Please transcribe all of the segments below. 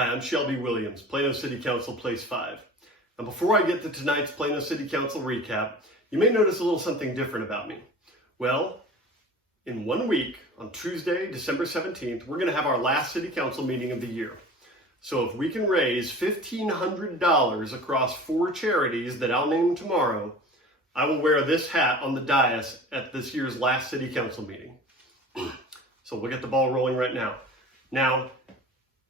Hi, I'm Shelby Williams, Plano City Council Place 5. And before I get to tonight's Plano City Council recap, you may notice a little something different about me. Well, in 1 week, on Tuesday, December 17th, we're going to have our last City Council meeting of the year. So if we can raise $1,500 across 4 charities that I'll name tomorrow, I will wear this hat on the dais at this year's last City Council meeting. So we'll get the ball rolling right now. Now,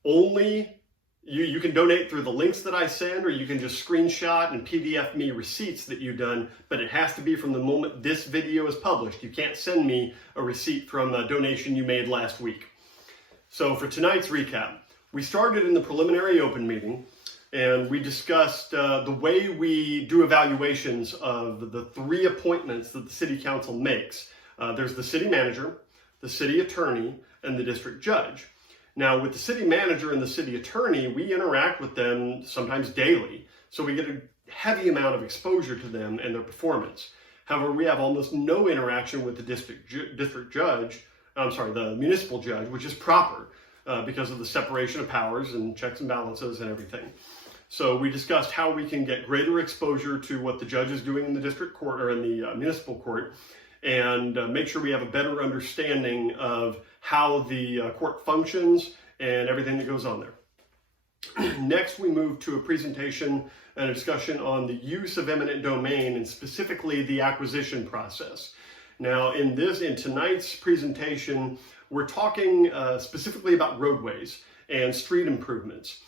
only you can donate through the links that I send, or you can just screenshot and PDF me receipts that you've done, but it has to be from the moment this video is published. You can't send me a receipt from a donation you made last week. So for tonight's recap, we started in the preliminary open meeting, and we discussed the way we do evaluations of the 3 appointments that the City Council makes. There's the city manager, the city attorney, and the district judge. Now, with the city manager and the city attorney, we interact with them sometimes daily, so we get a heavy amount of exposure to them and their performance. However, we have almost no interaction with the the municipal judge, which is proper because of the separation of powers and checks and balances and everything. So we discussed how we can get greater exposure to what the judge is doing in the district court or in the municipal court, and make sure we have a better understanding of how the court functions and everything that goes on there. Next, we move to a presentation and a discussion on the use of eminent domain and specifically the acquisition process. Now, in tonight's presentation, we're talking specifically about roadways and street improvements.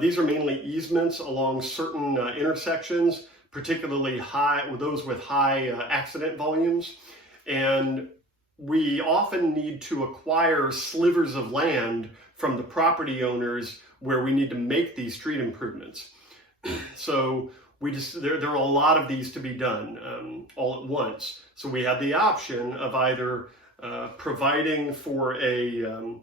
These are mainly easements along certain intersections, particularly those with high accident volumes. And we often need to acquire slivers of land from the property owners where we need to make these street improvements. So there are a lot of these to be done all at once. So we have the option of either providing for to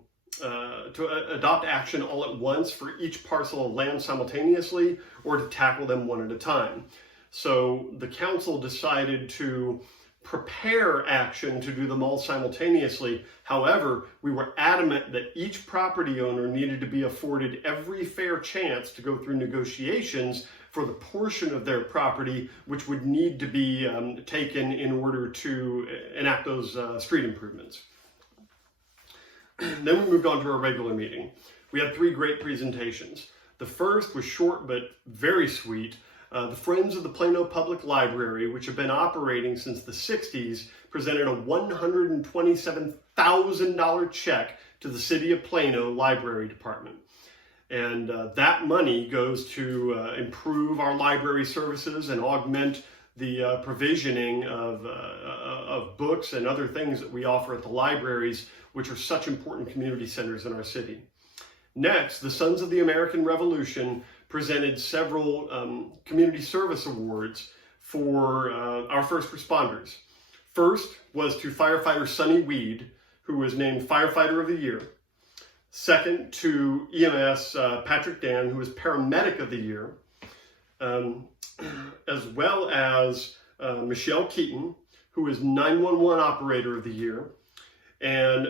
adopt action all at once for each parcel of land simultaneously, or to tackle them one at a time. So the council decided to prepare action to do them all simultaneously. However, we were adamant that each property owner needed to be afforded every fair chance to go through negotiations for the portion of their property which would need to be taken in order to enact those street improvements. Then we moved on to our regular meeting. We had 3 great presentations. The first was short but very sweet. The Friends of the Plano Public Library, which have been operating since the 60s, presented a $127,000 check to the City of Plano Library Department. And that money goes to improve our library services and augment the provisioning of books and other things that we offer at the libraries, which are such important community centers in our city. Next, the Sons of the American Revolution presented several community service awards for our first responders. First was to firefighter Sonny Weed, who was named Firefighter of the Year. Second, to EMS Patrick Dan, who was Paramedic of the Year, as well as Michelle Keaton, who was 911 Operator of the Year, and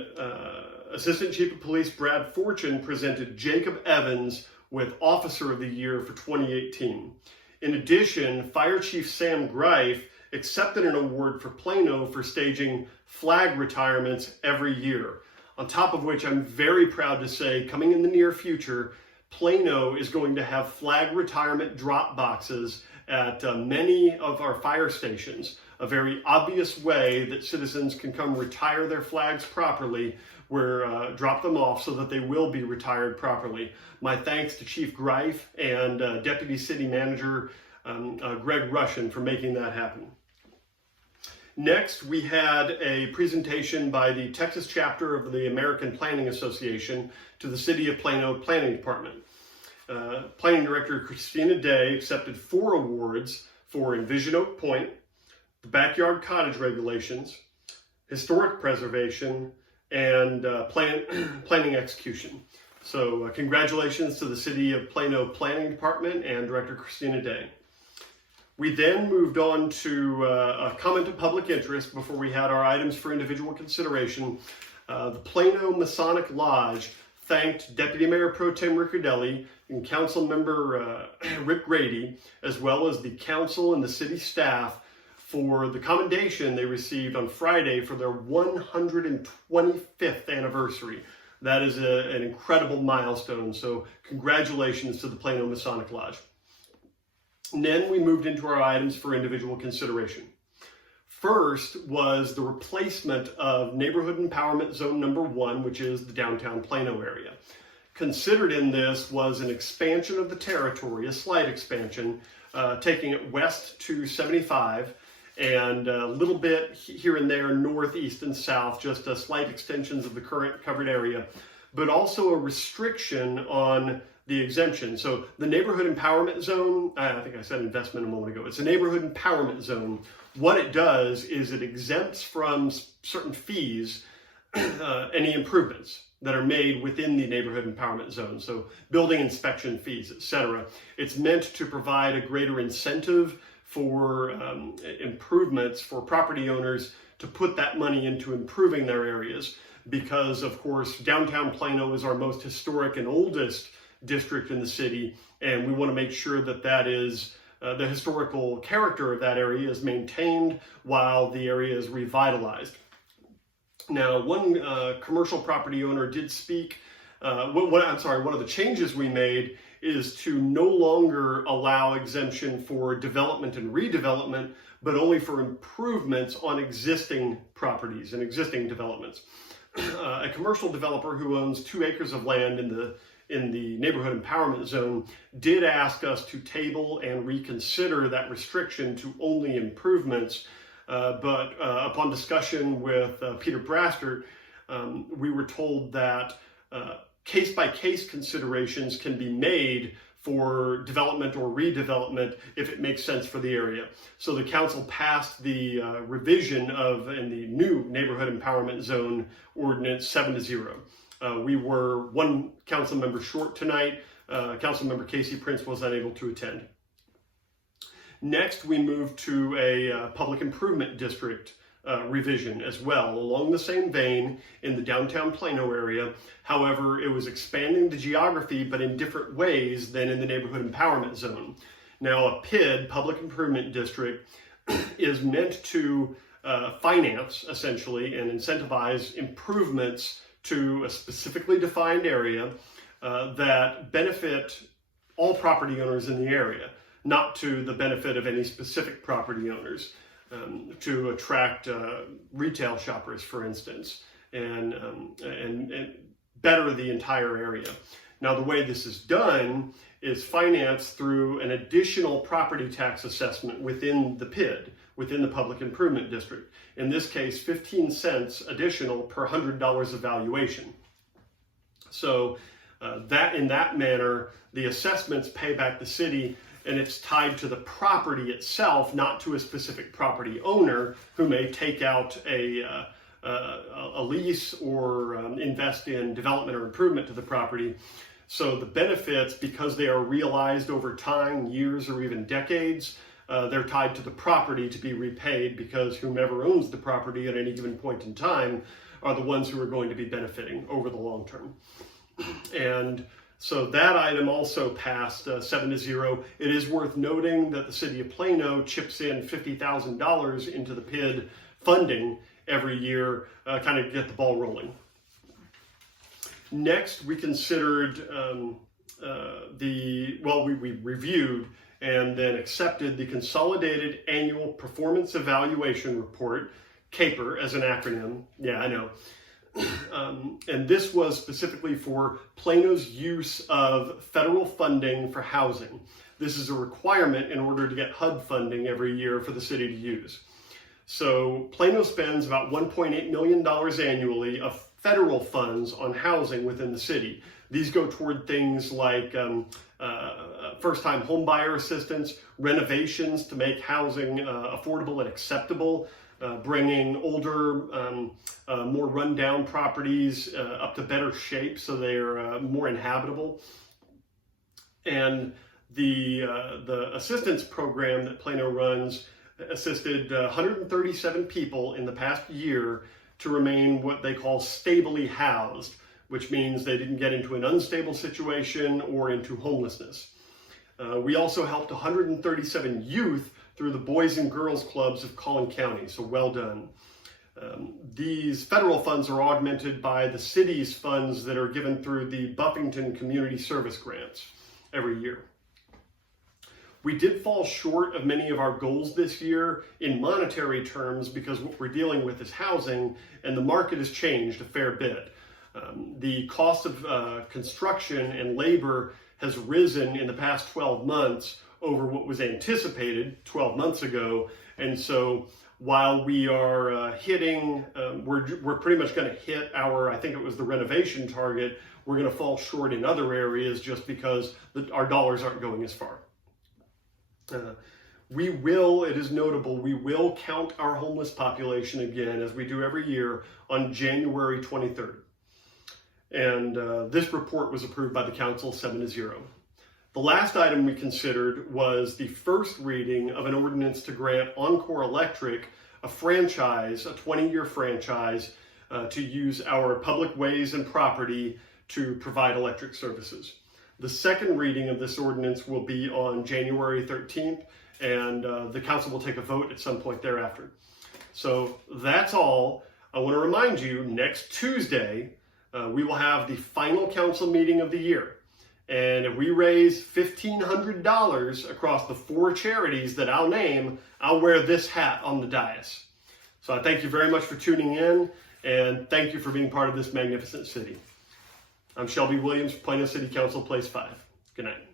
Assistant Chief of Police Brad Fortune presented Jacob Evans with Officer of the Year for 2018. In addition, Fire Chief Sam Greif accepted an award for Plano for staging flag retirements every year. On top of which, I'm very proud to say, coming in the near future, Plano is going to have flag retirement drop boxes at many of our fire stations. A very obvious way that citizens can come retire their flags properly, drop them off so that they will be retired properly. My thanks to Chief Greif and Deputy City Manager Greg Rushin for making that happen. Next, we had a presentation by the Texas chapter of the American Planning Association to the City of Plano Planning Department. Planning Director Christina Day accepted 4 awards for Envision Oak Point, the Backyard Cottage Regulations, Historic Preservation, and Planning Execution. So congratulations to the City of Plano Planning Department and Director Christina Day. We then moved on to a comment of public interest before we had our items for individual consideration. The Plano Masonic Lodge thanked Deputy Mayor Pro Tem Riccardelli and Council Member Rick Grady, as well as the council and the city staff, for the commendation they received on Friday for their 125th anniversary. That is an incredible milestone, so congratulations to the Plano Masonic Lodge. And then we moved into our items for individual consideration. First was the replacement of Neighborhood Empowerment Zone number 1, which is the downtown Plano area. Considered in this was an expansion of the territory, a slight expansion, taking it west to 75, and a little bit here and there, north, east, and south, just slight extensions of the current covered area, but also a restriction on the exemption. So the Neighborhood Empowerment Zone, I think I said investment a moment ago, it's a Neighborhood Empowerment Zone. What it does is it exempts from certain fees any improvements that are made within the Neighborhood Empowerment Zone. So building inspection fees, etc. It's meant to provide a greater incentive for improvements for property owners to put that money into improving their areas, because of course downtown Plano is our most historic and oldest district in the city, and we want to make sure that that is the historical character of that area is maintained while the area is revitalized. Now, one commercial property owner did speak. One of the changes we made is to no longer allow exemption for development and redevelopment, but only for improvements on existing properties and existing developments. A commercial developer who owns 2 acres of land in the Neighborhood Empowerment Zone did ask us to table and reconsider that restriction to only improvements. But upon discussion with Peter Brastert, we were told that case-by-case considerations can be made for development or redevelopment if it makes sense for the area. So the council passed the revision in the new Neighborhood Empowerment Zone ordinance 7-0. We were one council member short tonight. Council member Casey Prince was unable to attend. Next, we moved to a public improvement district revision as well, along the same vein in the downtown Plano area. However, it was expanding the geography, but in different ways than in the Neighborhood Empowerment Zone. Now, a PID, Public Improvement District, is meant to finance, essentially, and incentivize improvements to a specifically defined area that benefit all property owners in the area, not to the benefit of any specific property owners, to attract retail shoppers, for instance, and better the entire area. Now, the way this is done is financed through an additional property tax assessment within the PID, within the Public Improvement District. In this case, 15 cents additional per $100 of valuation. So that in that manner, the assessments pay back the city, and it's tied to the property itself, not to a specific property owner who may take out a lease or invest in development or improvement to the property. So the benefits, because they are realized over time, years or even decades, they're tied to the property to be repaid, because whomever owns the property at any given point in time are the ones who are going to be benefiting over the long term. And so that item also passed 7-0. It is worth noting that the city of Plano chips in $50,000 into the PID funding every year, kind of get the ball rolling. Next, we considered we reviewed and then accepted the Consolidated Annual Performance Evaluation Report, CAPER as an acronym. Yeah, I know. And this was specifically for Plano's use of federal funding for housing. This is a requirement in order to get HUD funding every year for the city to use. So Plano spends about $1.8 million annually of federal funds on housing within the city. These go toward things like first-time home buyer assistance, renovations to make housing affordable and acceptable, bringing older, more run-down properties up to better shape so they are more inhabitable. And the assistance program that Plano runs assisted 137 people in the past year to remain what they call stably housed, which means they didn't get into an unstable situation or into homelessness. We also helped 137 youth through the Boys and Girls Clubs of Collin County, so well done. These federal funds are augmented by the city's funds that are given through the Buffington Community Service Grants every year. We did fall short of many of our goals this year in monetary terms because what we're dealing with is housing, and the market has changed a fair bit. The cost of construction and labor has risen in the past 12 months over what was anticipated 12 months ago, and so while we are we're pretty much going to hit our, I think it was the renovation target, we're going to fall short in other areas just because our dollars aren't going as far. It is notable, we will count our homeless population again, as we do every year, on January 23rd. And this report was approved by the council 7-0. The last item we considered was the first reading of an ordinance to grant Encore Electric a franchise, a 20-year franchise, to use our public ways and property to provide electric services. The second reading of this ordinance will be on January 13th, and the council will take a vote at some point thereafter. So that's all. I want to remind you, next Tuesday, we will have the final council meeting of the year. And if we raise $1,500 across the 4 charities that I'll name, I'll wear this hat on the dais. So I thank you very much for tuning in, and thank you for being part of this magnificent city. I'm Shelby Williams, Plano City Council, Place 5. Good night.